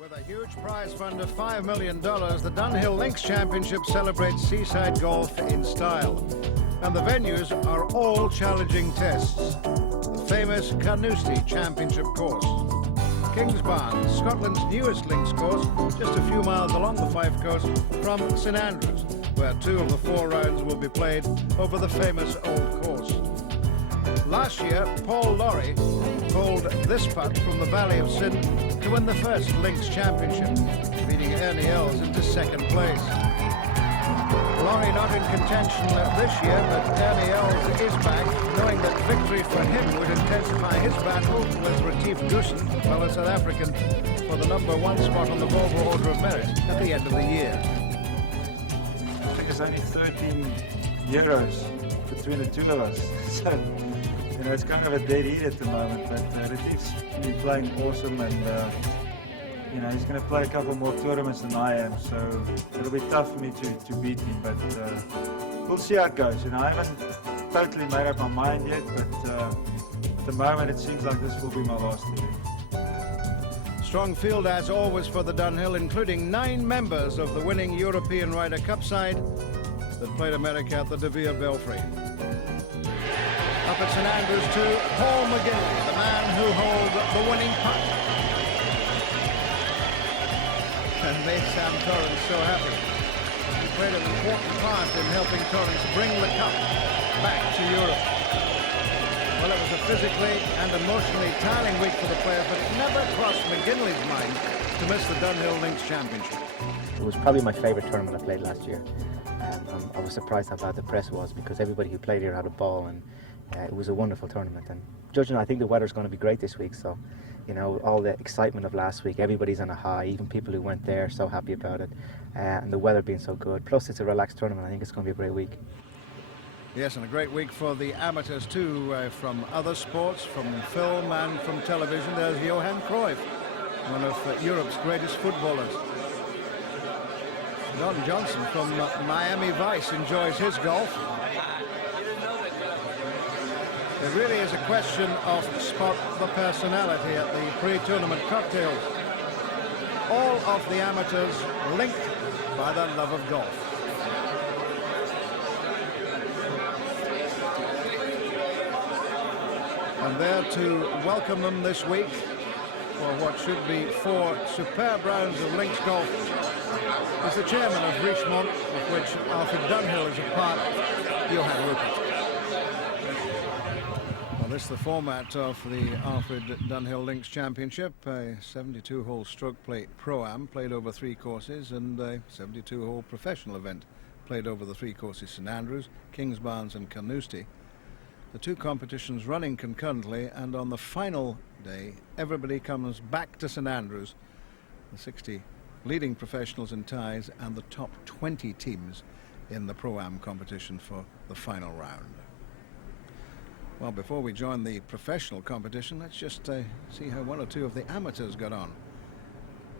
With a huge prize fund of $5 million, the Dunhill Links Championship celebrates seaside golf in style. And the venues are all challenging tests. The famous Carnoustie Championship course. Kingsbarn, Scotland's newest links course, just a few miles along the Fife coast from St Andrews, where 2 of the 4 rounds will be played over the famous old course. Last year, Paul Lawrie bowled this putt from the Valley of Sin to win the first Links Championship, beating Ernie Els into 2nd place. Lawrie not in contention this year, but Ernie Els is back, knowing that victory for him would intensify his battle with Retief Goosen, a fellow South African, for the #1 spot on the Volvo Order of Merit at the end of the year. I think it's only 13 euros between the two of us. So, you know, it's kind of a dead heat at the moment, but Retief's been playing awesome, and you know, he's going to play a couple more tournaments than I am, so it'll be tough for me to beat him, but we'll see how it goes. You know, I haven't totally made up my mind yet, but at the moment it seems like this will be my last year. Strong field as always for the Dunhill, including 9 members of the winning European Ryder Cup side that played America at the De Vere Belfry. Up at St Andrews too, Paul McGinley, the man who held the winning putt. And made Sam Torrance so happy. He played an important part in helping Torrance bring the cup back to Europe. Well, it was a physically and emotionally tiring week for the players, but it never crossed McGinley's mind to miss the Dunhill Links Championship. It was probably my favourite tournament I played last year. I was surprised how bad the press was, because everybody who played here had a ball, and it was a wonderful tournament. And judging, I think the weather's going to be great this week, so you know, all the excitement of last week, everybody's on a high, even people who went there, so happy about it, and the weather being so good. Plus it's a relaxed tournament. I think it's going to be a great week. Yes, and a great week for the amateurs too, from other sports, from film and from television. There's Johan Cruyff, one of Europe's greatest footballers. Don Johnson from Miami Vice enjoys his golf. It really is a question of spot the personality at the pre-tournament cocktails. All of the amateurs linked by their love of golf. And there to welcome them this week for what should be 4 superb rounds of links golf is the chairman of Richemont, of which Alfred Dunhill is a part, Johan Rupert. This is the format of the Alfred Dunhill Links Championship, a 72-hole stroke play Pro-Am played over 3 courses, and a 72-hole professional event played over the 3 courses: St Andrews, Kingsbarn and Carnoustie. The 2 competitions running concurrently, and on the final day everybody comes back to St Andrews. The 60 leading professionals in ties and the top 20 teams in the Pro-Am competition for the final round. Well, before we join the professional competition, let's just see how 1 or 2 of the amateurs got on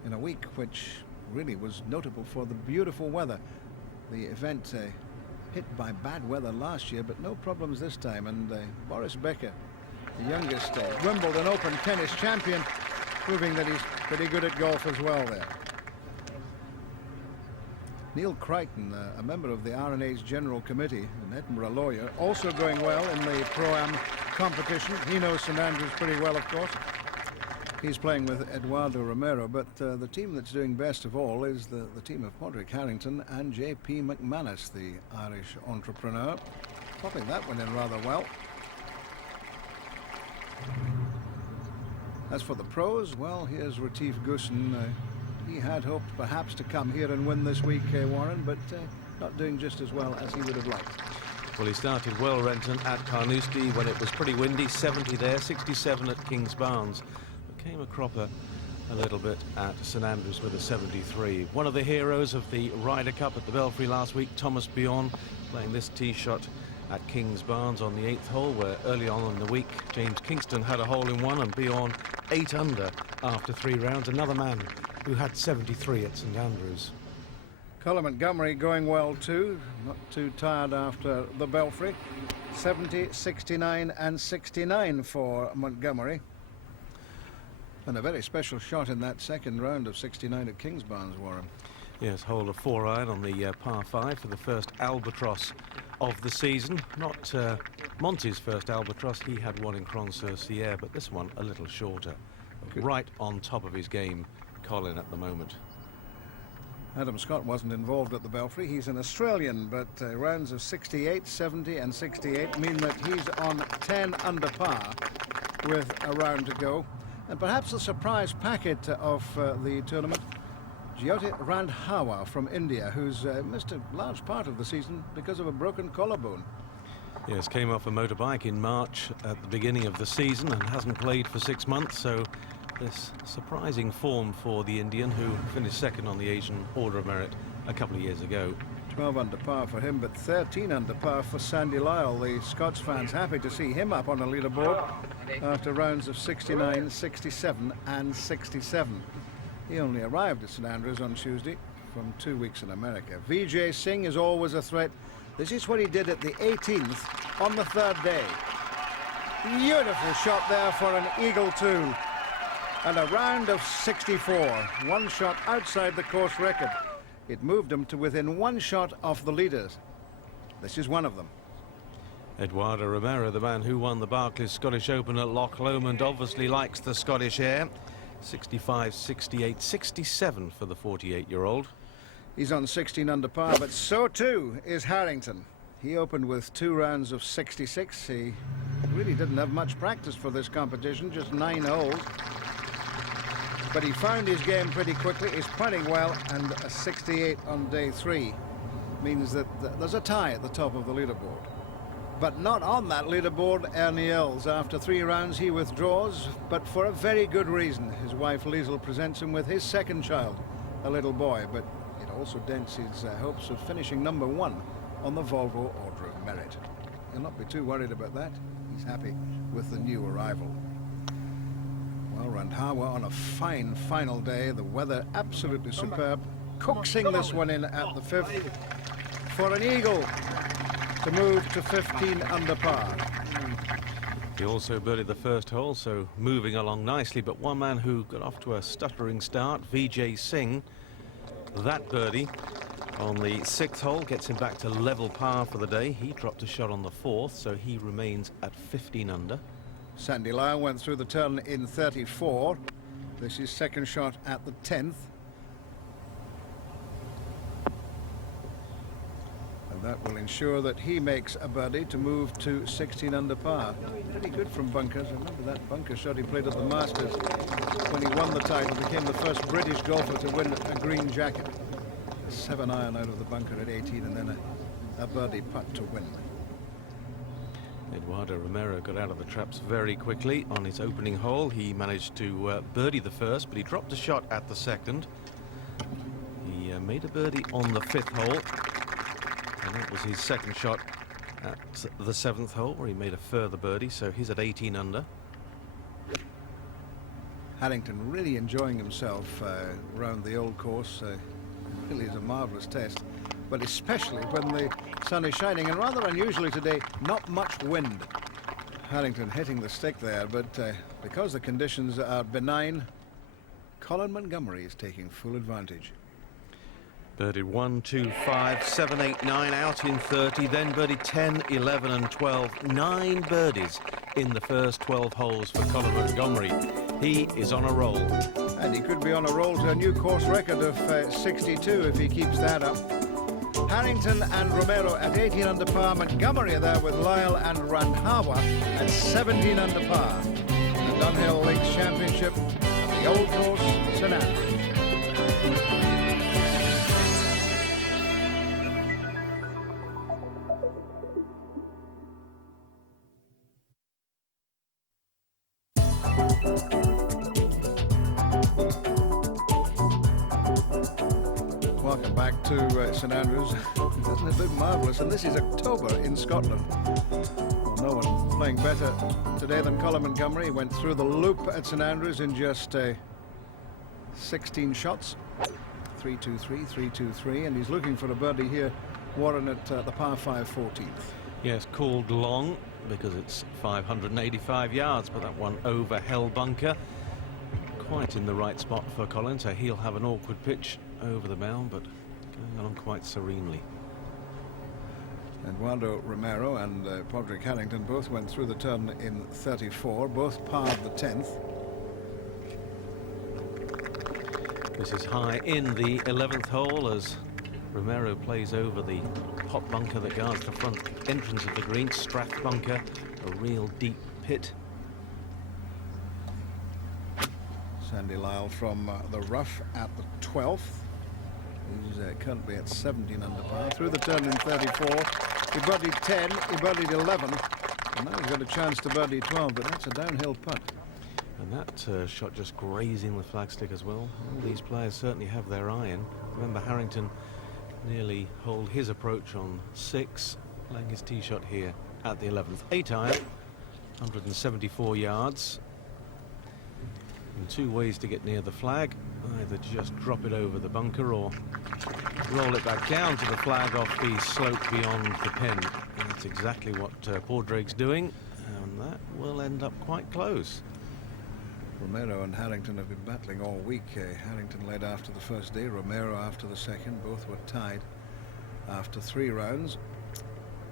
in a week which really was notable for the beautiful weather. The event hit by bad weather last year, but no problems this time, and Boris Becker, the youngest Wimbledon Open tennis champion, proving that he's pretty good at golf as well there. Neil Crichton, a member of the R&A's General Committee, an Edinburgh lawyer, also going well in the Pro-Am competition. He knows St Andrews pretty well, of course. He's playing with Eduardo Romero, but the team that's doing best of all is the team of Pádraig Harrington and J.P. McManus, the Irish entrepreneur, popping that one in rather well. As for the pros, well, here's Retief Goosen. He had hoped perhaps to come here and win this week, Warren, but not doing just as well as he would have liked. Well, he started well, Renton, at Carnoustie when it was pretty windy, 70 there, 67 at Kingsbarn. But came a cropper a little bit at St Andrews with a 73. One of the heroes of the Ryder Cup at the Belfry last week, Thomas Bjorn, playing this tee shot at Kingsbarn on the 8th hole, where early on in the week James Kingston had a hole-in-one and Bjorn 8 under after 3 rounds. Another man who had 73 at St Andrews. Colin Montgomery going well too, not too tired after the Belfry. 70, 69 and 69 for Montgomery. And a very special shot in that second round of 69 at Kingsbarns, Warren. Yes, hole of 4-iron on the par 5 for the first albatross of the season. Not Monty's first albatross. He had one in Cron-sur-Sierre, but this one a little shorter. Right on top of his game, Colin, at the moment. Adam Scott wasn't involved at the Belfry. He's an Australian, but rounds of 68, 70 and 68 mean that he's on 10 under par with a round to go. And perhaps the surprise packet of the tournament, Jyoti Randhawa from India, who's missed a large part of the season because of a broken collarbone. Yes, came off a motorbike in March at the beginning of the season and hasn't played for 6 months, so this surprising form for the Indian, who finished second on the Asian Order of Merit a couple of years ago. 12 under par for him, but 13 under par for Sandy Lyle. The Scots fans happy to see him up on a leaderboard after rounds of 69, 67 and 67. He only arrived at St Andrews on Tuesday from 2 weeks in America. Vijay Singh is always a threat. This is what he did at the 18th on the third day. Beautiful shot there for an eagle too. And a round of 64, one shot outside the course record. It moved him to within one shot of the leaders. This is one of them. Eduardo Romero, the man who won the Barclays Scottish Open at Loch Lomond, obviously likes the Scottish air. 65, 68, 67 for the 48-year-old. He's on 16 under par, but so too is Harrington. He opened with 2 rounds of 66. He really didn't have much practice for this competition, just 9 holes. But he found his game pretty quickly. He's putting well, and a 68 on day 3 means that there's a tie at the top of the leaderboard. But not on that leaderboard, Ernie Els. After 3 rounds, he withdraws, but for a very good reason. His wife Liesl presents him with his second child, a little boy, but it also dents his hopes of finishing number 1 on the Volvo Order of Merit. He'll not be too worried about that. He's happy with the new arrival. Well, Randhawa on a fine final day, the weather absolutely superb, coaxing this one in at the 5th for an eagle to move to 15 under par. He also birdied the first hole, so moving along nicely, but one man who got off to a stuttering start, Vijay Singh, that birdie on the 6th hole gets him back to level par for the day. He dropped a shot on the 4th, so he remains at 15 under. Sandy Lyle went through the turn in 34. This is second shot at the 10th. And that will ensure that he makes a birdie to move to 16 under par. Pretty good from bunkers. I remember that bunker shot he played at the Masters when he won the title, became the first British golfer to win a green jacket. A 7-iron out of the bunker at 18 and then a birdie putt to win. Eduardo Romero got out of the traps very quickly on his opening hole. He managed to birdie the first, but he dropped a shot at the second. He made a birdie on the 5th hole, and that was his second shot at the 7th hole, where he made a further birdie, so he's at 18 under. Harrington really enjoying himself around the old course. Really is a marvellous test, but especially when the sun is shining, and rather unusually today, not much wind. Harrington hitting the stick there, but because the conditions are benign, Colin Montgomery is taking full advantage. Birdied 1, 2, 5, 7, 8, 9 out in 30, then birdied 10, 11 and 12. 9 birdies in the first 12 holes for Colin Montgomery. He is on a roll. And he could be on a roll to a new course record of 62 if he keeps that up. Harrington and Romero at 18 under par. Montgomery are there with Lyle and Randhawa at 17 under par. The Dunhill Links Championship at the Old Course, St Andrews. Welcome back to St Andrews. Isn't it look marvellous? And this is October in Scotland. Well, no one playing better today than Colin Montgomery. He went through the loop at St Andrews in just 16 shots. 3-2-3, 3-2-3, and he's looking for a birdie here, Warren, at the par 5 14th. Yes, called long because it's 585 yards, but that one over hell bunker. quite in the right spot for Colin, so he'll have an awkward pitch over the mound, but going along quite serenely. Eduardo Romero and Pádraig Harrington both went through the turn in 34, both parred the 10th. This is high in the 11th hole as Romero plays over the pot bunker that guards the front entrance of the green. Strath bunker, a real deep pit. Sandy Lyle from the rough at the 12th. He's currently at 17 under par. Through the turn in 34, he birdied 10, he birdied 11, and now he's got a chance to birdie 12, but that's a downhill putt. And that shot just grazing the flagstick as well. All these players certainly have their eye in. Remember, Harrington nearly holed his approach on 6, playing his tee shot here at the 11th. 8 iron, 174 yards. And 2 ways to get near the flag. Either just drop it over the bunker or roll it back down to the flag off the slope beyond the pin. And that's exactly what Pádraig's doing, and that will end up quite close. Romero and Harrington have been battling all week. Harrington led after the first day, Romero after the second. Both were tied after 3 rounds.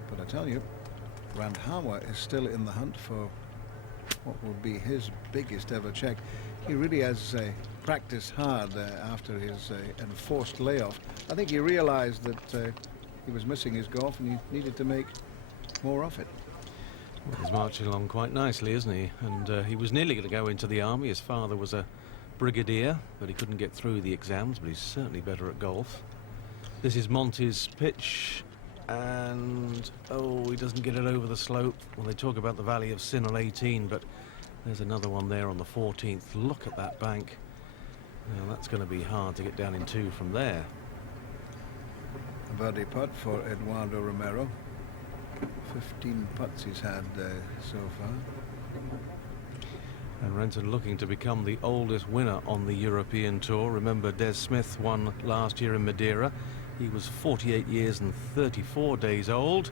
But I tell you, Randhawa is still in the hunt for what will be his biggest ever check. He really has practiced hard after his enforced layoff. I think he realized that he was missing his golf and he needed to make more of it. Well, he's marching along quite nicely, isn't he? And he was nearly going to go into the army. His father was a brigadier, but he couldn't get through the exams, but he's certainly better at golf. This is Monty's pitch, and oh, he doesn't get it over the slope. Well, they talk about the Valley of Sin on 18, but there's another one there on the 14th. Look at that bank. Now, that's going to be hard to get down in 2 from there. A birdie putt for Eduardo Romero. 15 putts he's had so far. And Renton looking to become the oldest winner on the European Tour. Remember, Des Smith won last year in Madeira. He was 48 years and 34 days old.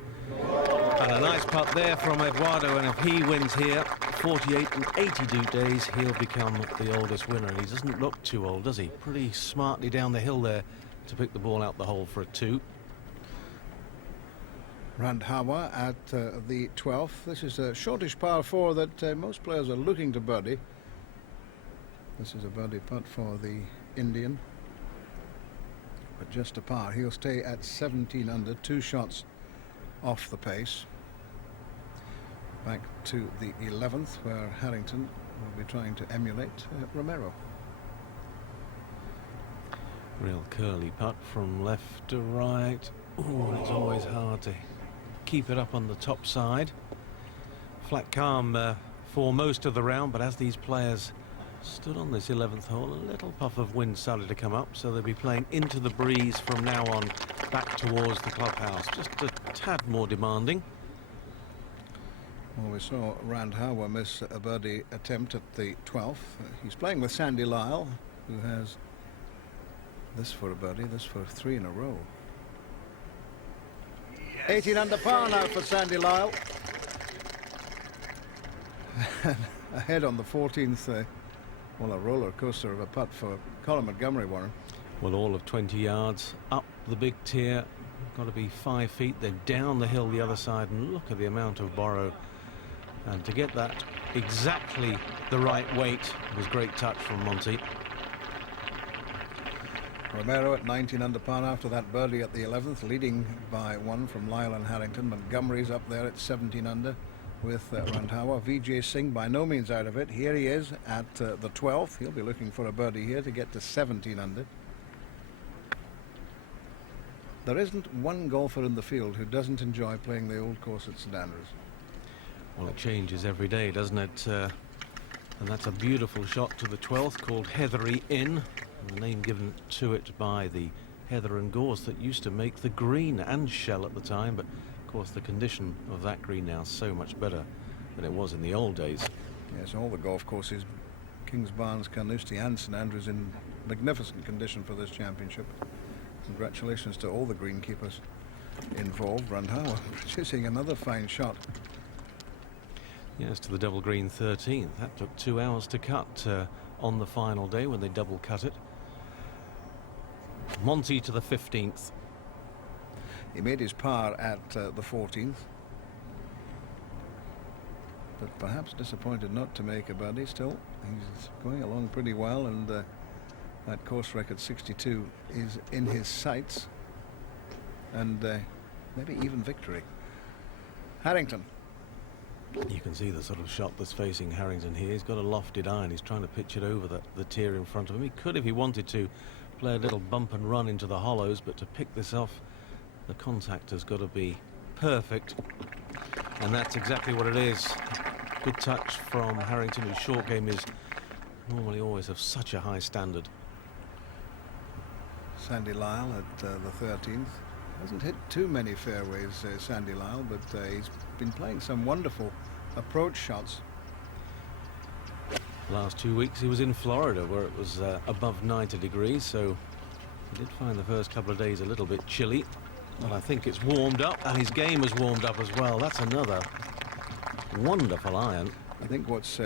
And a nice putt there from Eduardo, and if he wins here, 48 and 82 days, he'll become the oldest winner. And he doesn't look too old, does he? Pretty smartly down the hill there to pick the ball out the hole for a 2. Randhawa at the 12th. This is a shortish par 4 that most players are looking to birdie. This is a birdie putt for the Indian, but just a par. He'll stay at 17 under, 2 shots off the pace. Back to the 11th, where Harrington will be trying to emulate Romero. Real curly putt from left to right. Oh, it's always hard to keep it up on the top side. Flat calm for most of the round, but as these players stood on this 11th hole, a little puff of wind started to come up, so they'll be playing into the breeze from now on back towards the clubhouse. Just a tad more demanding. Well, we saw Randhawa miss a birdie attempt at the 12th. He's playing with Sandy Lyle, who has this for a birdie, this for 3 in a row. 18 under par now for Sandy Lyle. Ahead on the 14th, well, a roller coaster of a putt for Colin Montgomery, Warren. Well, all of 20 yards up the big tier. Got to be 5 feet, then down the hill the other side, and look at the amount of borrow. And to get that exactly the right weight was great touch from Monty. Romero at 19 under par after that birdie at the 11th, leading by 1 from Lyle and Harrington. Montgomery's up there at 17 under with Randhawa. Vijay Singh by no means out of it. Here he is at the 12th. He'll be looking for a birdie here to get to 17 under. There isn't one golfer in the field who doesn't enjoy playing the old course at St Andrews. Well, it changes every day, doesn't it? And that's a beautiful shot to the 12th called Heathery Inn. The name given to it by the heather and gorse that used to make the green and shell at the time, but of course the condition of that green now is so much better than it was in the old days. Yes, all the golf courses, Kingsbarns, Carnoustie and St Andrews, in magnificent condition for this championship. Congratulations to all the greenkeepers involved. Randhawa producing another fine shot. Yes, to the double green 13th. That took 2 hours to cut. on the final day when they double cut it. Monty to the 15th. He made his par at the 14th, but perhaps disappointed not to make a birdie. Still, he's going along pretty well, and that course record 62 is in his sights, and maybe even victory. Harrington. You can see the sort of shot that's facing Harrington here. He's got a lofted iron. He's trying to pitch it over the tier in front of him. He could, if he wanted to, play a little bump and run into the hollows, but to pick this off, the contact has got to be perfect, and that's exactly what it is. Good touch from Harrington, whose short game is normally always of such a high standard. Sandy Lyle at the 13th. Hasn't hit too many fairways, Sandy Lyle, but he's been playing some wonderful approach shots. Last 2 weeks he was in Florida, where it was above 90 degrees, so he did find the first couple of days a little bit chilly, but I think it's warmed up, and his game has warmed up as well. That's another wonderful iron. I think what's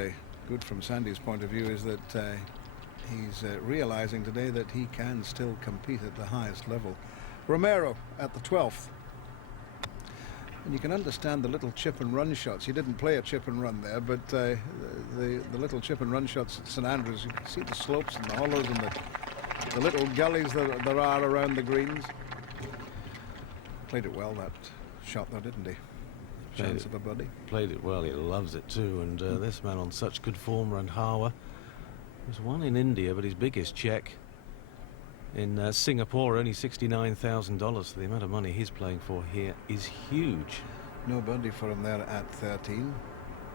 good from Sandy's point of view is that he's realizing today that he can still compete at the highest level. Romero at the 12th. And you can understand the little chip and run shots. He didn't play a chip and run there, but the little chip and run shots at St Andrews, you can see the slopes and the hollows and the little gullies that there are around the greens. Played it well, that shot though, didn't he? Chance of a birdie. Played it well, he loves it too, and this man on such good form, Randhawa. There's one in India, but his biggest check in Singapore, only $69,000, so the amount of money he's playing for here is huge. No birdie for him there at 13,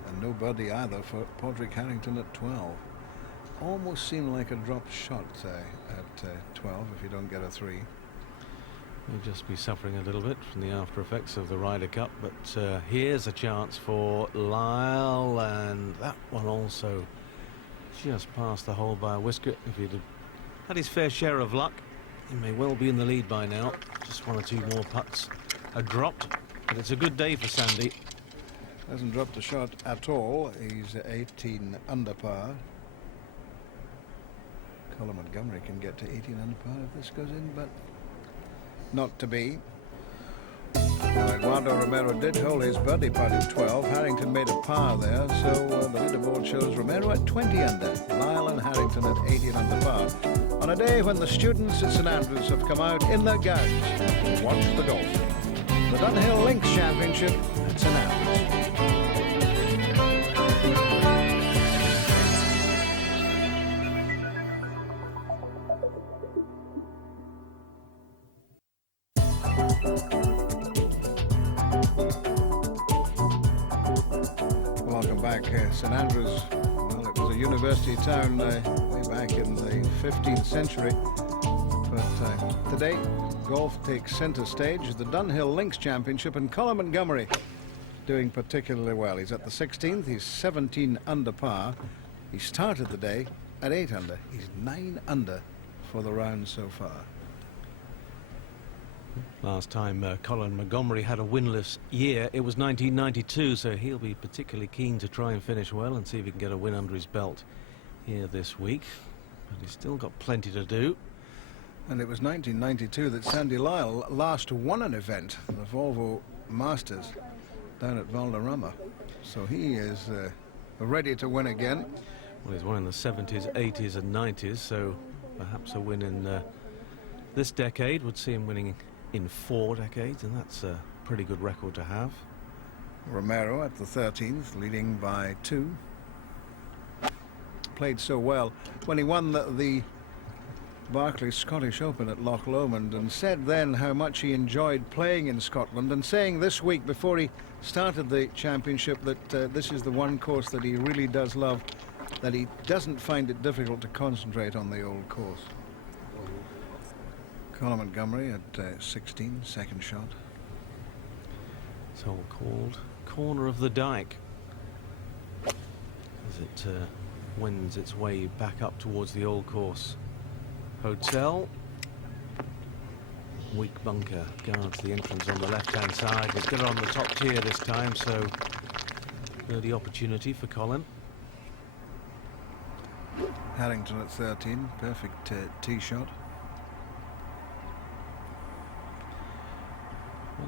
and no birdie either for Pádraig Harrington at 12. Almost seemed like a dropped shot at 12 if you don't get a 3. He'll just be suffering a little bit from the after effects of the Ryder Cup, but here's a chance for Lyle, and that one also just past the hole by a whisker. If he'd had his fair share of luck, he may well be in the lead by now. Just 1 or 2 more putts are dropped, but it's a good day for Sandy. Hasn't dropped a shot at all. He's 18 under par. Colin Montgomery can get to 18 under par if this goes in, but not to be. Now, Eduardo Romero did hold his birdie putt at 12. Harrington made a par there, so the leaderboard shows Romero at 20 under, Lyle and Harrington at 18 under par, on a day when the students at St Andrews have come out in their gowns to watch the golf. The Dunhill Links Championship at St Andrews. St Andrews, well, it was a university town way back in the 15th century, but today golf takes centre stage. The Dunhill Links Championship, and Colin Montgomery doing particularly well. He's at the 16th, he's 17 under par. He started the day at 8 under. He's 9 under for the round so far. Last time Colin Montgomery had a winless year, it was 1992, so he'll be particularly keen to try and finish well and see if he can get a win under his belt here this week. But he's still got plenty to do. And it was 1992 that Sandy Lyle last won an event, the Volvo Masters, down at Valderrama. So he is ready to win again. Well, he's won in the 70s, 80s and 90s, so perhaps a win in this decade would see him winning in 4 decades, and that's a pretty good record to have. Romero at the 13th, leading by 2. Played so well when he won the Barclays Scottish Open at Loch Lomond, and said then how much he enjoyed playing in Scotland, and saying this week before he started the championship that this is the one course that he really does love, that he doesn't find it difficult to concentrate on the old course. Colin Montgomery at 16, second shot. It's all called Corner of the Dyke, as it wends its way back up towards the old course. Hotel. Weak bunker guards the entrance on the left-hand side. He's got it on the top tier this time, so birdie opportunity for Colin. Harrington at 13, perfect tee shot.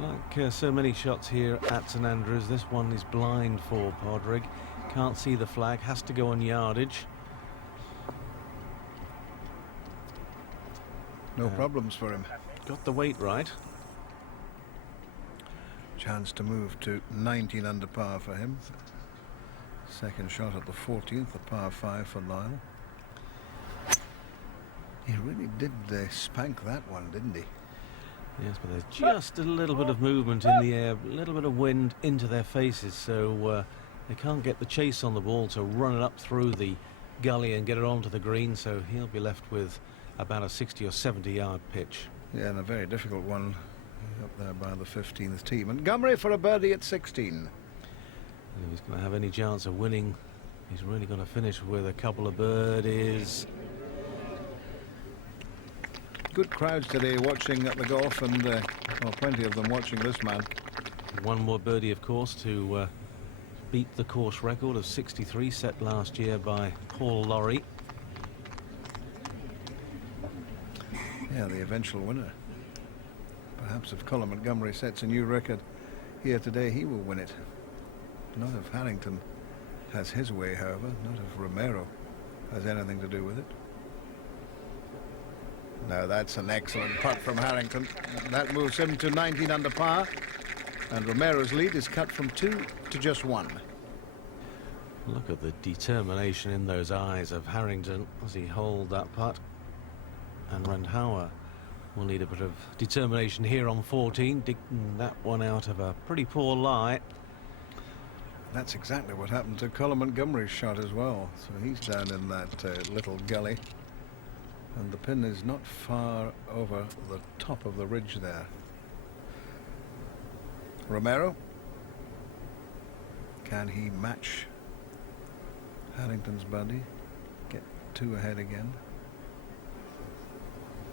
Like so many shots here at St Andrews, this one is blind for Pádraig. Can't see the flag, has to go on yardage. No problems for him. Got the weight right. Chance to move to 19 under par for him. Second shot at the 14th, the par 5 for Lyle. He really did spank that one, didn't he? Yes, but there's just a little bit of movement in the air, a little bit of wind into their faces, so they can't get the chase on the ball to run it up through the gully and get it onto the green, so he'll be left with about a 60 or 70 yard pitch. Yeah, and a very difficult one up there by the 15th tee. Montgomery for a birdie at 16. If he's going to have any chance of winning, he's really going to finish with a couple of birdies. Good crowds today watching at the golf, and well, plenty of them watching this man. One more birdie, of course, to beat the course record of 63 set last year by Paul Lawrie. Yeah, the eventual winner. Perhaps if Colin Montgomery sets a new record here today, he will win it. Not if Harrington has his way, however. Not if Romero has anything to do with it. No, that's an excellent putt from Harrington. That moves him to 19 under par, and Romero's lead is cut from 2 to just 1. Look at the determination in those eyes of Harrington as he holed that putt. And Randhawa will need a bit of determination here on 14, digging that one out of a pretty poor lie. That's exactly what happened to Colin Montgomery's shot as well. So he's down in that little gully, and the pin is not far over the top of the ridge there. Romero, can he match Harrington's birdie? Get 2 ahead again?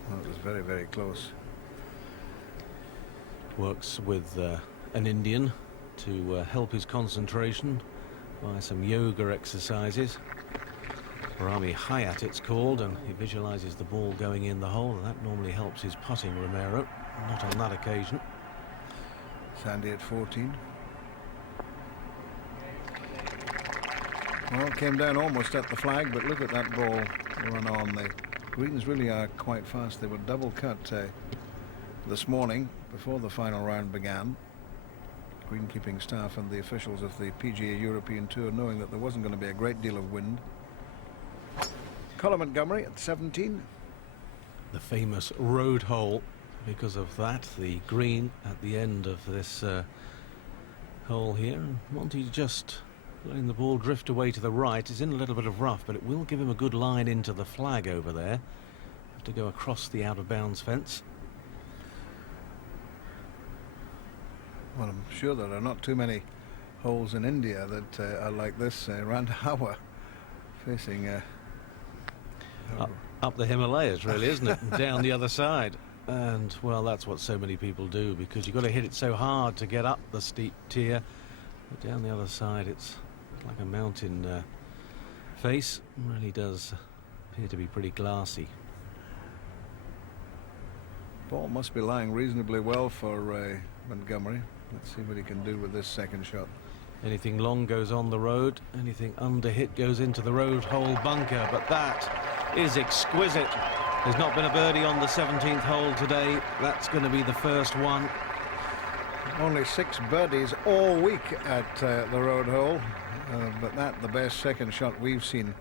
Well, it was very, very close. Works with an Indian to help his concentration by some yoga exercises. Rami Hayat it's called, and he visualizes the ball going in the hole, and that normally helps his putting, Romero. Not on that occasion. Sandy at 14. Well, came down almost at the flag, but look at that ball run on. The greens really are quite fast. They were double cut this morning before the final round began. Greenkeeping staff and the officials of the PGA European Tour knowing that there wasn't going to be a great deal of wind. Colin Montgomery at 17. The famous road hole. Because of that, the green at the end of this hole here. Monty just letting the ball drift away to the right. It's in a little bit of rough, but it will give him a good line into the flag over there. Have to go across the out of bounds fence. Well, I'm sure there are not too many holes in India that are like this. Randhawa facing up the Himalayas, really, isn't it? And down the other side. And, well, that's what so many people do, because you've got to hit it so hard to get up the steep tier. But down the other side, it's like a mountain face. It really does appear to be pretty glassy. Ball must be lying reasonably well for Montgomery. Let's see what he can do with this second shot. Anything long goes on the road. Anything under hit goes into the road hole bunker. But that is exquisite. There's not been a birdie on the 17th hole today. That's going to be the first one. Only 6 birdies all week at the road hole, but that the best second shot we've seen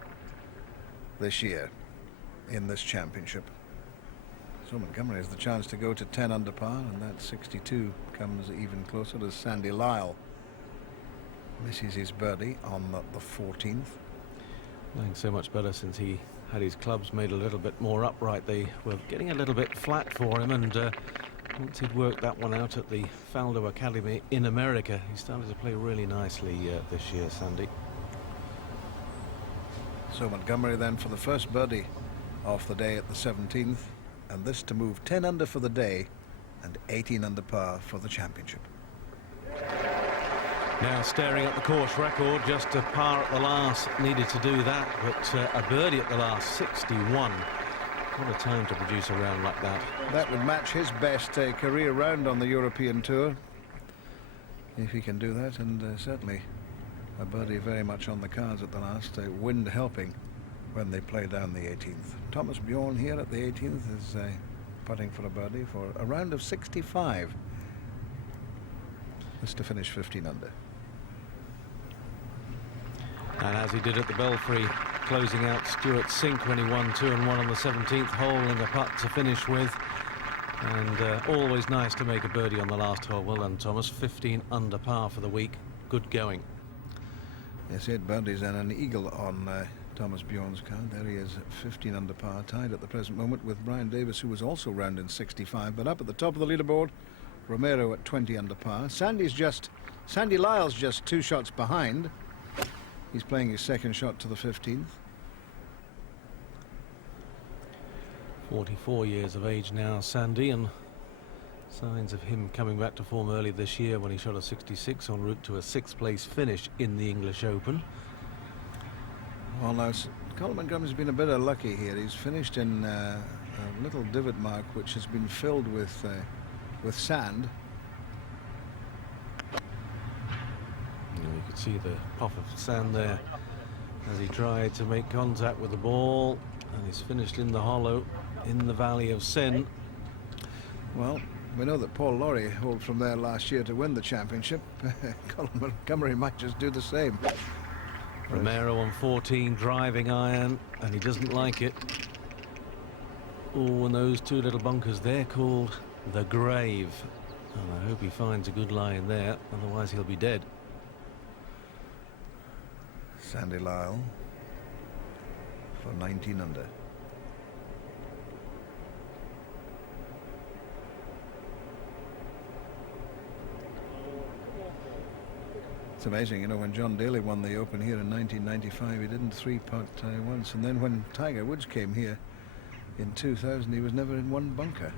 this year in this championship. So Montgomery has the chance to go to 10 under par, and that 62 comes even closer to Sandy Lyle. Misses his birdie on the 14th. Playing so much better since he had his clubs made a little bit more upright. They were getting a little bit flat for him, and once he'd worked that one out at the Faldo Academy in America, he started to play really nicely this year, Sandy. So Montgomery then for the first birdie off the day at the 17th, and this to move 10 under for the day and 18 under par for the championship. Now staring at the course record, just a par at the last, needed to do that, but a birdie at the last, 61. What a time to produce a round like that. That would match his best career round on the European Tour, if he can do that, and certainly a birdie very much on the cards at the last, wind helping when they play down the 18th. Thomas Bjorn here at the 18th is putting for a birdie for a round of 65. This to finish 15 under. And as he did at the Belfry, closing out Stuart Sink when he won 2-1 on the 17th, holing a putt to finish with. And always nice to make a birdie on the last hole. Well done, Thomas. 15 under par for the week. Good going. Yes, 8 birdies and an eagle on Thomas Bjorn's card. There he is, 15 under par, tied at the present moment with Brian Davis, who was also round in 65. But up at the top of the leaderboard, Romero at 20 under par. Sandy Lyle's just 2 shots behind. He's playing his second shot to the 15th. 44 years of age now, Sandy, and signs of him coming back to form early this year when he shot a 66 en route to a 6th place finish in the English Open. Well, now, Colin Montgomery's been a bit unlucky here. He's finished in a little divot mark which has been filled with sand. You could see the puff of sand there as he tried to make contact with the ball, and he's finished in the hollow in the Valley of Sin. Well, we know that Paul Lawrie hauled from there last year to win the championship. Colin Montgomery might just do the same. Romero on 14, driving iron, and he doesn't like it. Oh, and those 2 little bunkers, they're called the grave. And I hope he finds a good lie in there, otherwise he'll be dead. Sandy Lyle for 19 under. It's amazing, you know, when John Daly won the Open here in 1995, he didn't 3-putt once, and then when Tiger Woods came here in 2000, he was never in one bunker.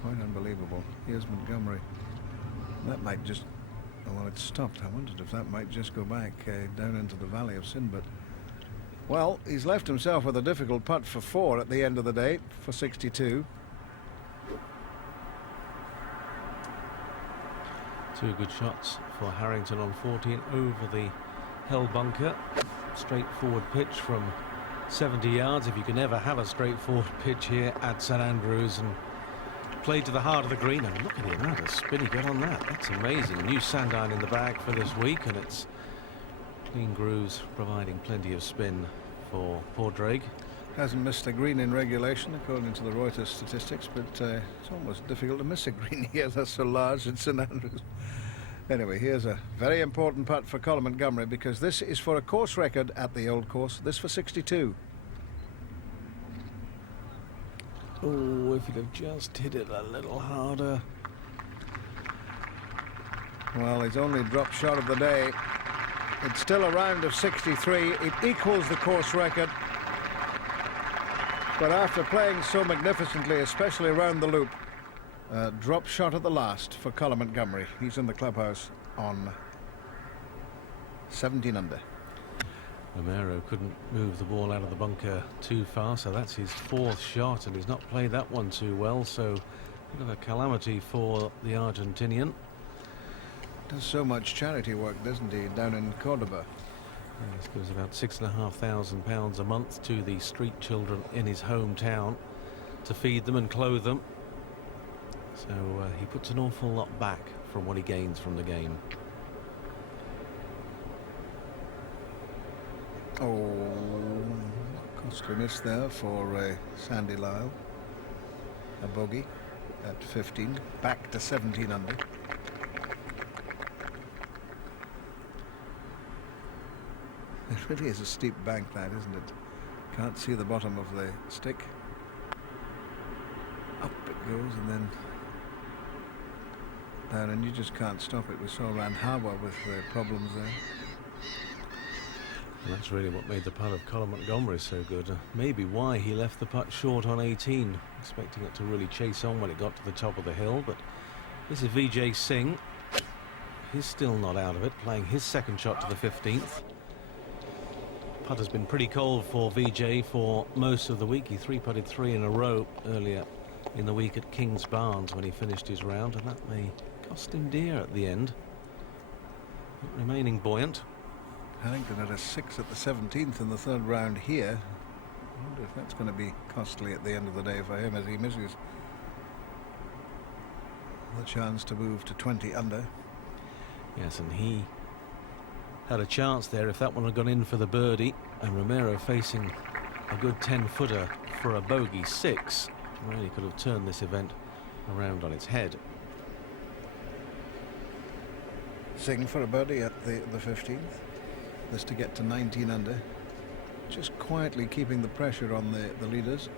Quite unbelievable. Here's Montgomery. That might just, well, it stopped. I wondered if that might just go back down into the Valley of Sin, but well, he's left himself with a difficult putt for 4 at the end of the day for 62. 2 good shots for Harrington on 14 over the hell bunker. Straightforward pitch from 70 yards, if you can ever have a straightforward pitch here at St Andrews, and played to the heart of the green. And look at him, how the spin he got on that. That's amazing. New sand iron in the bag for this week, and it's clean grooves providing plenty of spin for Pádraig. Hasn't missed a green in regulation according to the Reuters statistics, but it's almost difficult to miss a green here. That's so large in St Andrews. Anyway, here's a very important putt for Colin Montgomery, because this is for a course record at the Old Course. This for 62. Oh, if he'd have just hit it a little harder. Well, his only drop shot of the day. It's still a round of 63. It equals the course record. But after playing so magnificently, especially around the loop, drop shot at the last for Colin Montgomery. He's in the clubhouse on 17 under. Romero couldn't move the ball out of the bunker too far, so that's his 4th shot, and he's not played that one too well, so a bit of a calamity for the Argentinian. Does so much charity work, doesn't he, down in Cordoba? This gives about £6,500 a month to the street children in his hometown to feed them and clothe them. So he puts an awful lot back from what he gains from the game. Oh, costly miss there for Sandy Lyle. A bogey at 15, back to 17 under. It really is a steep bank, that, isn't it? Can't see the bottom of the stick. Up it goes and then down, and you just can't stop it. We saw Rand Harbour with problems there. And that's really what made the putt of Colin Montgomery so good. Maybe why he left the putt short on 18, expecting it to really chase on when it got to the top of the hill. But this is Vijay Singh, He's still not out of it, playing his second shot to the 15th. Putt has been pretty cold for VJ for most of the week. He three-putted 3 in a row earlier in the week at Kings Barnes when he finished his round, and that may cost him dear at the end. Not remaining buoyant. Harrington had a 6 at the 17th in the third round here. I wonder if that's going to be costly at the end of the day for him as he misses the chance to move to 20 under. Yes, and he had a chance there if that one had gone in for the birdie, and Romero facing a good 10-footer for a bogey 6 really could have turned this event around on its head. Singh for a birdie at the 15th. This to get to 19 under. Just quietly keeping the pressure on the leaders.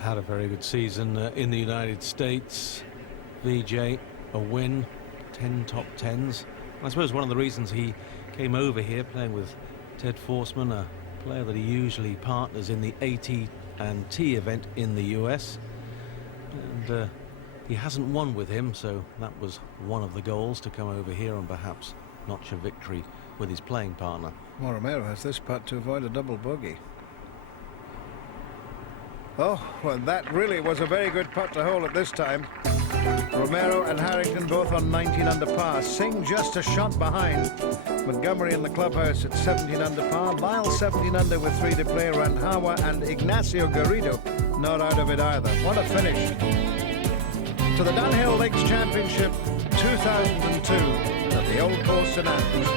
Had a very good season in the United States. VJ, a win, 10 top 10s. I suppose one of the reasons he came over here playing with Ted Forsman, a player that he usually partners in the AT&T event in the US, and he hasn't won with him, so that was one of the goals, to come over here and perhaps notch a victory with his playing partner. Well, Romero has this putt to avoid a double bogey. Oh, well, that really was a very good putt to hole at this time. Romero and Harrington both on 19 under par. Singh just a shot behind. Montgomery in the clubhouse at 17 under par. Lyle 17 under with 3 to play. Randhawa and Ignacio Garrido not out of it either. What a finish. To the Dunhill Links Championship 2002 at the Old Course in Athens.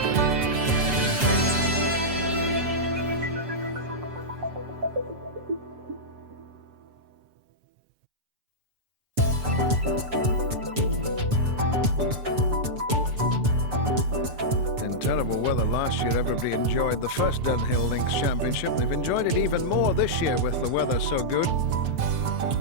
Terrible weather last year, everybody enjoyed the first Dunhill Links Championship. They've enjoyed it even more this year with the weather so good.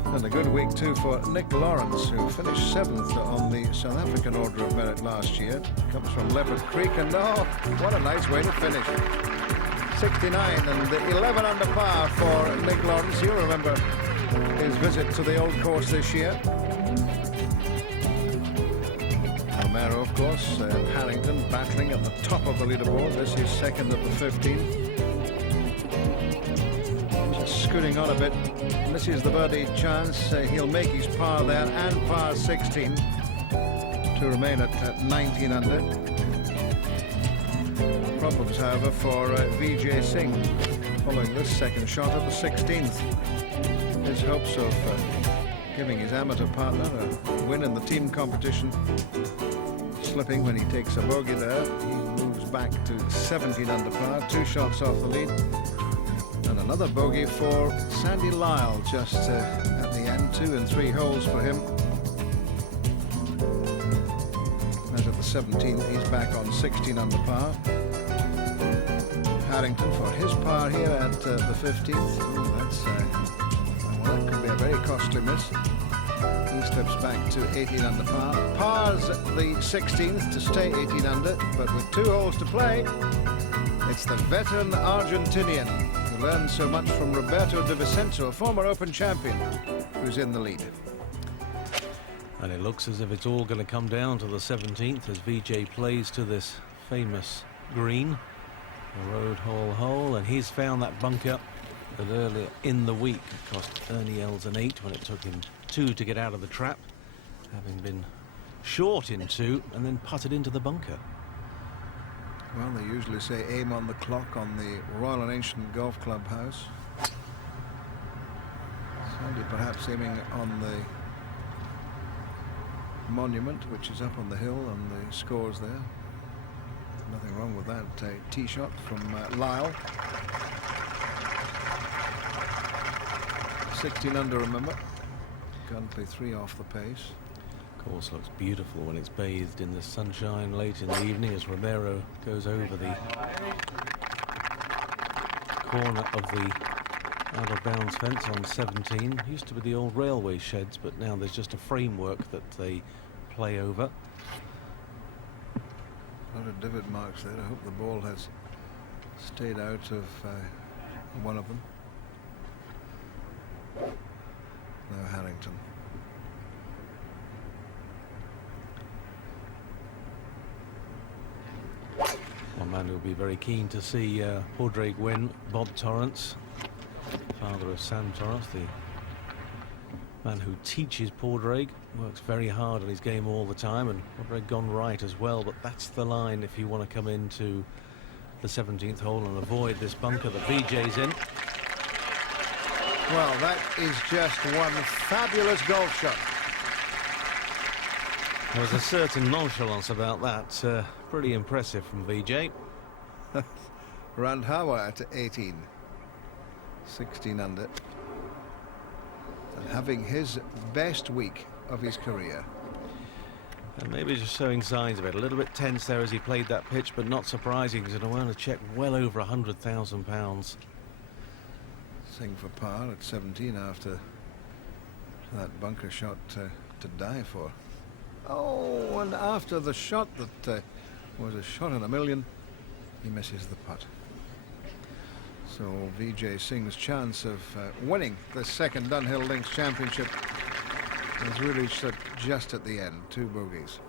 And a good week too for Nick Lawrence, who finished 7th on the South African Order of Merit last year. Comes from Leopard Creek, and oh, what a nice way to finish. 69 and the 11 under par for Nick Lawrence. You'll remember his visit to the Old Course this year. Romero, of course, Harrington battling at the top of the leaderboard. This is second at the 15. Just scooting on a bit. This is the birdie chance. He'll make his par there and par 16 to remain at 19 under. Problems, however, for VJ Singh following this second shot at the 16th. His hopes of giving his amateur partner a win in the team competition slipping when he takes a bogey there. He moves back to 17 under par, 2 shots off the lead. And another bogey for Sandy Lyle just at the end, 2 and 3 holes for him. As at the 17th, he's back on 16 under par. Harrington for his par here at the 15th. Ooh, that's well, that could be a very costly miss. He slips back to 18 under par. Pars the 16th to stay 18 under, but with 2 holes to play, it's the veteran Argentinian who learned so much from Roberto De Vicenzo, a former Open champion, who's in the lead. And it looks as if it's all going to come down to the 17th as VJ plays to this famous green, the Road hole, and he's found that bunker that earlier in the week cost Ernie Els an 8 when it took him 2 to get out of the trap, having been short in 2 and then putted into the bunker. Well, they usually say aim on the clock on the Royal and Ancient Golf Club house. Sandy perhaps aiming on the monument, which is up on the hill, and the scores there. Nothing wrong with that tee shot from Lyle. 16 under, remember. Can't play 3 off the pace. Course looks beautiful when it's bathed in the sunshine late in the evening as Romero goes over the corner of the out of bounds fence on 17. Used to be the old railway sheds, but now there's just a framework that they play over. A lot of divot marks there. I hope the ball has stayed out of one of them. Now Harrington. man who'll be very keen to see Pádraig win, Bob Torrance, father of Sam Torrance, the man who teaches Pádraig, works very hard on his game all the time, and Pádraig gone right as well. But that's the line if you want to come into the 17th hole and avoid this bunker that VJ's in. Well, that is just one fabulous golf shot. There was a certain nonchalance about that. Pretty impressive from VJ. Randhawa at 18, 16 under, and having his best week of his career. And maybe just showing signs of it. A little bit tense there as he played that pitch, but not surprising because it'll earn a check well over £100,000. Sing for par at 17 after that bunker shot to die for. Oh, and after the shot that was a shot in a million, he misses the putt. So Vijay Singh's chance of winning the second Dunhill Links Championship is really just at the end. 2 bogeys.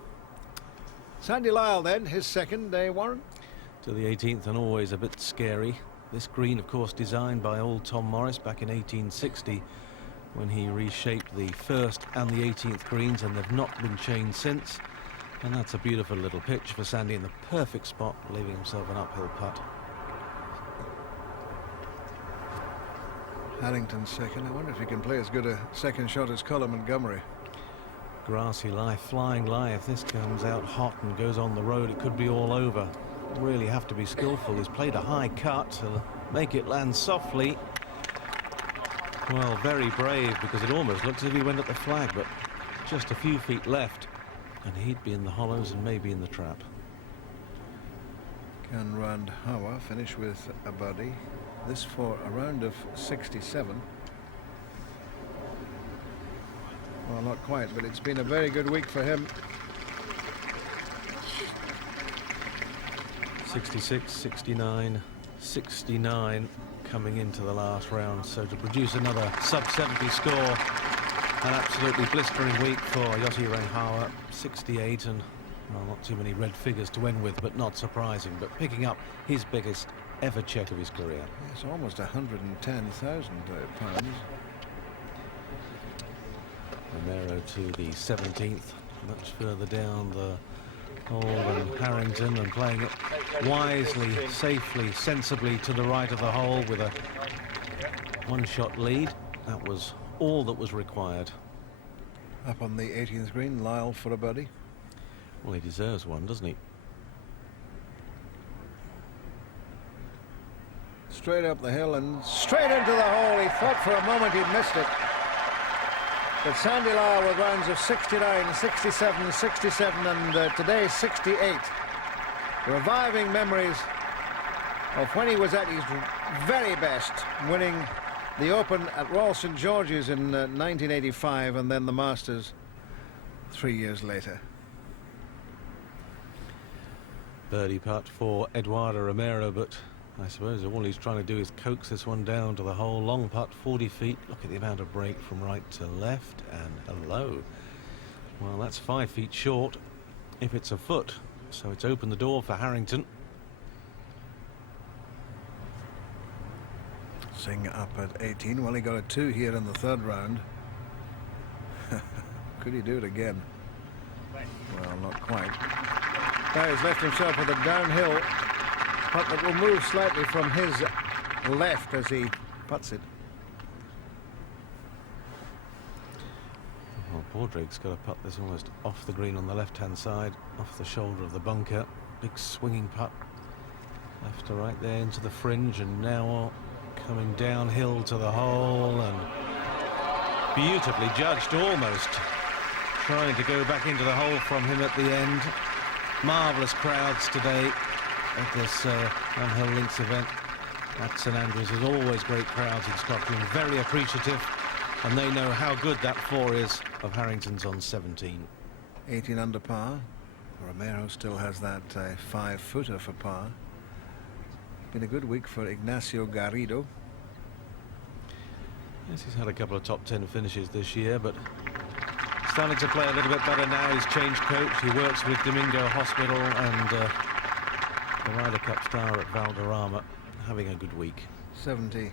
Sandy Lyle then, his second day, Warren. To the 18th, and always a bit scary. This green, of course, designed by old Tom Morris back in 1860 when he reshaped the first and the 18th greens, and they've not been changed since. And that's a beautiful little pitch for Sandy in the perfect spot, leaving himself an uphill putt. Harrington second. I wonder if he can play as good a second shot as Colin Montgomery. Grassy lie, flying lie. If this comes out hot and goes on the road, it could be all over. Really have to be skillful. He's played a high cut to make it land softly. Well, very brave, because it almost looks as if he went at the flag, but just a few feet left and he'd be in the hollows and maybe in the trap. Can Randhawa finish with a birdie? This for a round of 67. Well, not quite, but it's been a very good week for him. 66, 69, 69 coming into the last round. So to produce another sub-70 score, an absolutely blistering week for Yossi Randhawa. 68, and well, not too many red figures to end with, but not surprising. But picking up his biggest ever check of his career. It's almost £110,000. Romero to the 17th, much further down the hole than Harrington, and playing it wisely, safely, sensibly to the right of the hole with a one-shot lead. That was all that was required. Up on the 18th green, Lyle for a birdie. Well, he deserves one, doesn't he? Straight up the hill and straight into the hole. He thought for a moment he'd missed it. But Sandy Lyle with rounds of 69, 67, 67, and today 68. Reviving memories of when he was at his very best, winning the Open at Royal St George's in 1985, and then the Masters 3 years later. Birdie putt for Eduardo Romero, but I suppose all he's trying to do is coax this one down to the hole. Long putt, 40 feet. Look at the amount of break from right to left, and hello. Well, that's 5 feet short if it's a foot, so it's opened the door for Harrington. Singh up at 18. Well, he got a 2 here in the third round. Could he do it again? Well, not quite. Now he's left himself with a downhill putt that will move slightly from his left as he putts it. Well, Pádraig's got to putt this almost off the green on the left-hand side, off the shoulder of the bunker. Big swinging putt, left to right there into the fringe, and now coming downhill to the hole, and beautifully judged, almost trying to go back into the hole from him at the end. Marvellous crowds today at this Dunhill Links event at St Andrews. There's always great crowds in Scotland, very appreciative, and they know how good that 4 is of Harrington's on 17. 18 under par. Romero still has that 5-footer for par. Been a good week for Ignacio Garrido. Yes, he's had a couple of top 10 finishes this year, but starting to play a little bit better now. He's changed coach. He works with Domingo Hospital, and the Ryder Cup star at Valderrama, having a good week. 70,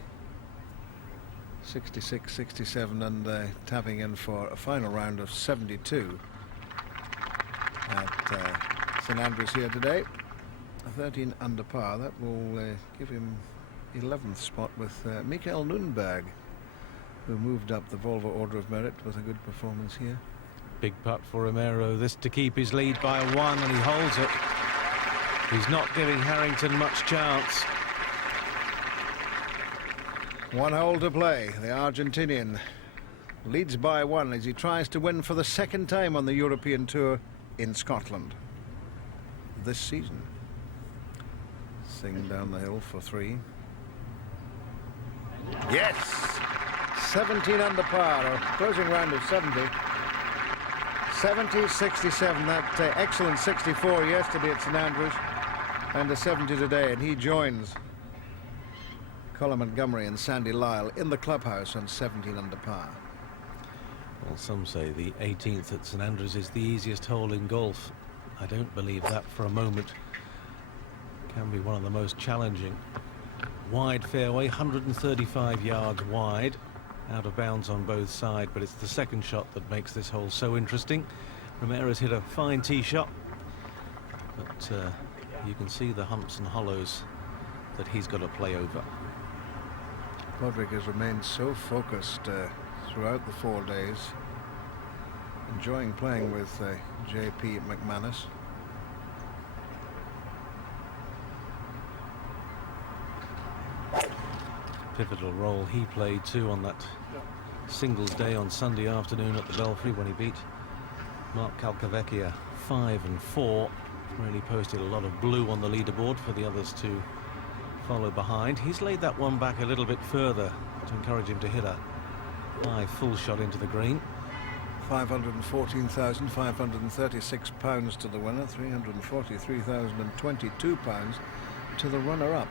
66, 67, and tapping in for a final round of 72 at St Andrews here today. 13 under par. That will give him 11th spot with Mikael Lundberg, who moved up the Volvo Order of Merit with a good performance here. Big putt for Romero, this to keep his lead by 1, and he holds it. He's not giving Harrington much chance. 1 hole to play. The Argentinian leads by 1 as he tries to win for the 2nd time on the European Tour in Scotland this season. Sing down the hill for 3. Yes! 17 under par, a closing round of 70. 70, 67, that excellent 64 yesterday at St Andrews, and a 70 today, and he joins Colin Montgomery and Sandy Lyle in the clubhouse on 17 under par. Well, some say the 18th at St Andrews is the easiest hole in golf. I don't believe that for a moment. Can be one of the most challenging. Wide fairway, 135 yards wide, out of bounds on both sides, but it's the second shot that makes this hole so interesting. Romero's hit a fine tee shot, but you can see the humps and hollows that he's got to play over. Pádraig has remained so focused throughout the 4 days, enjoying playing with J.P. McManus. Pivotal role he played too on that singles day on Sunday afternoon at the Belfry when he beat Mark Calcavecchia 5 and 4. Really posted a lot of blue on the leaderboard for the others to follow behind. He's laid that one back a little bit further to encourage him to hit a high full shot into the green. £514,536 to the winner, £343,022 to the runner-up.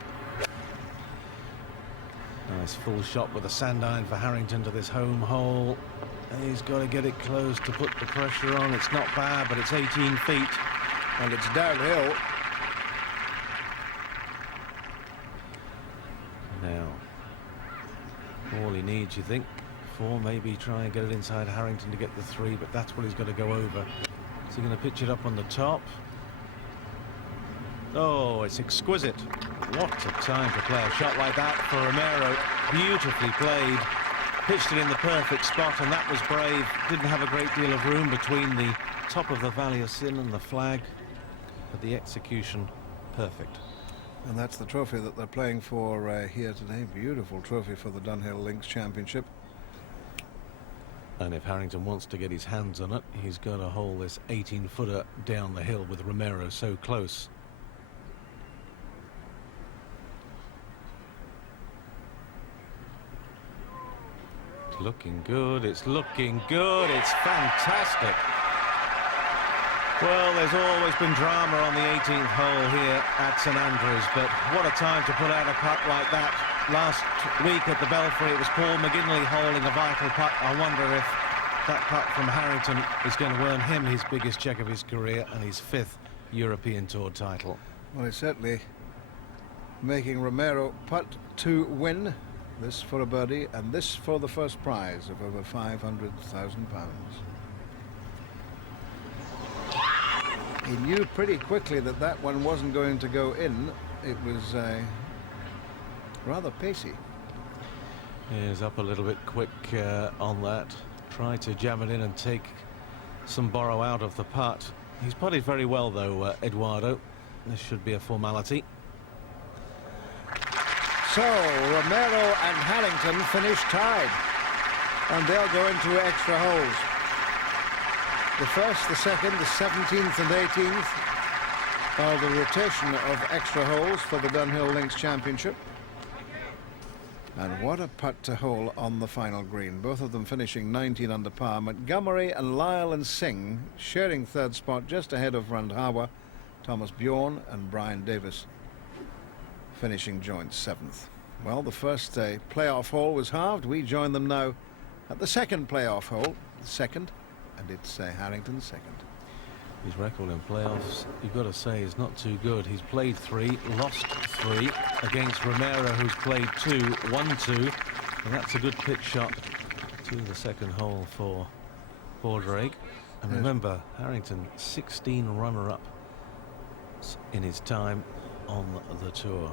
Nice full shot with a sand iron for Harrington to this home hole. He's got to get it close to put the pressure on. It's not bad, but it's 18 feet. And it's downhill. Now, all he needs, you think, 4, maybe try and get it inside Harrington to get the 3, but that's what he's got to go over. Is he going to pitch it up on the top? Oh, it's exquisite. What a time to play a shot like that for Romero. Beautifully played. Pitched it in the perfect spot, and that was brave. Didn't have a great deal of room between the top of the Valley of Sin and the flag, but the execution, perfect. And that's the trophy that they're playing for here today. Beautiful trophy for the Dunhill Links Championship. And if Harrington wants to get his hands on it, he's got to hold this 18-footer down the hill with Romero so close. Looking good, it's looking good, it's fantastic. Well, there's always been drama on the 18th hole here at St Andrews, but what a time to put out a putt like that. Last week at the Belfry, it was Paul McGinley holding a vital putt. I wonder if that putt from Harrington is going to earn him his biggest check of his career and his 5th European Tour title. Well, he's certainly making Romero putt to win. This for a birdie, and this for the first prize of over £500,000. He knew pretty quickly that that one wasn't going to go in. It was rather pacey. He's up a little bit quick on that. Try to jam it in and take some borrow out of the putt. He's putted very well though, Eduardo. This should be a formality. So Romero and Harrington finish tied, and they'll go into extra holes. The first, the second, the 17th and 18th are the rotation of extra holes for the Dunhill Links Championship. And what a putt to hole on the final green. Both of them finishing 19 under par. Montgomery and Lyle and Singh sharing 3rd spot just ahead of Randhawa. Thomas Bjorn and Brian Davis finishing joint 7th. Well, the first playoff hole was halved. We join them now at the second playoff hole, the second, and it's Harrington's second. His record in playoffs, you've got to say, is not too good. He's played 3, lost 3 against Romero, who's played 2, won 2. And that's a good pitch shot to the second hole for Pádraig. And remember, Harrington, 16 runner-up in his time on the tour.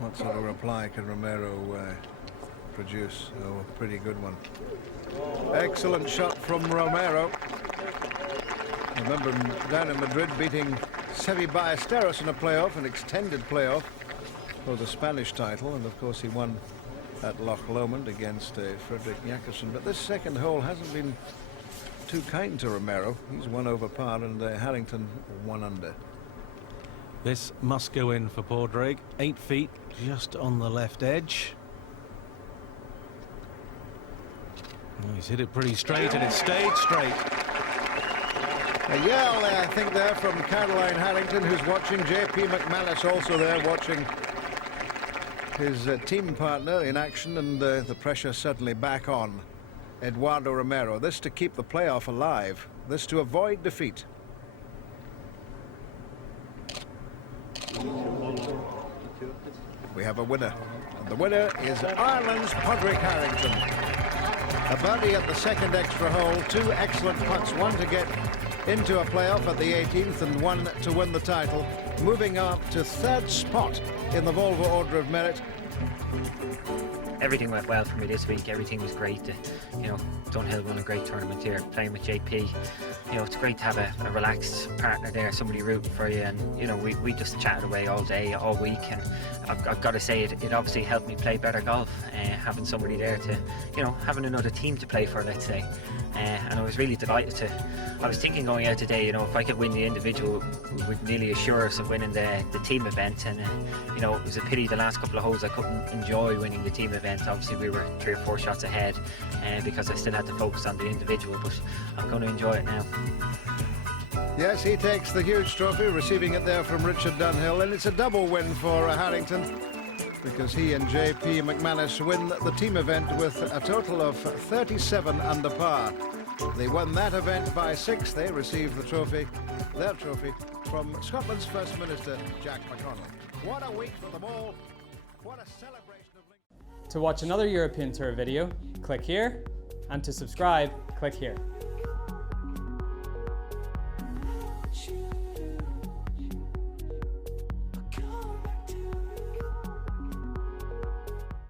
What sort of reply can Romero produce? Oh, a pretty good one. Excellent shot from Romero. Remember down in Madrid beating Seve Ballesteros in a playoff, an extended playoff for the Spanish title, and of course he won at Loch Lomond against Fredrik Jakobsen. But this second hole hasn't been too kind to Romero. He's 1 over par and Harrington 1 under. This must go in for Pádraig. 8 feet just on the left edge. Oh, he's hit it pretty straight and it stayed straight. A yell, I think, there from Caroline Harrington, who's watching. JP McManus also there watching his team partner in action, and the pressure certainly back on Eduardo Romero. This to keep the playoff alive, this to avoid defeat. We have a winner, and the winner is Ireland's Pádraig Harrington. A birdie at the second extra hole, 2 excellent putts, 1 to get into a playoff at the 18th and 1 to win the title, moving up to 3rd spot in the Volvo Order of Merit. Everything went well for me this week. Everything was great. You know, Dunhill won a great tournament here, playing with JP. You know, it's great to have a relaxed partner there, somebody rooting for you, and you know, we just chatted away all day, all week, and I've got to say it obviously helped me play better golf, having somebody there to, you know, having another team to play for, let's say. And I was really delighted to. I was thinking going out today, you know, if I could win the individual, it would nearly assure us of winning the team event. And you know, it was a pity the last couple of holes I couldn't enjoy winning the team event. Obviously, we were 3 or 4 shots ahead, because I still had to focus on the individual. But I'm going to enjoy it now. Yes, he takes the huge trophy, receiving it there from Richard Dunhill, and it's a double win for Harrington, because he and JP McManus win the team event with a total of 37 under par. They won that event by 6. They received the trophy, their trophy, from Scotland's First Minister, Jack McConnell. What a week for them all. What a celebration of... To watch another European Tour video, click here, and to subscribe, click here.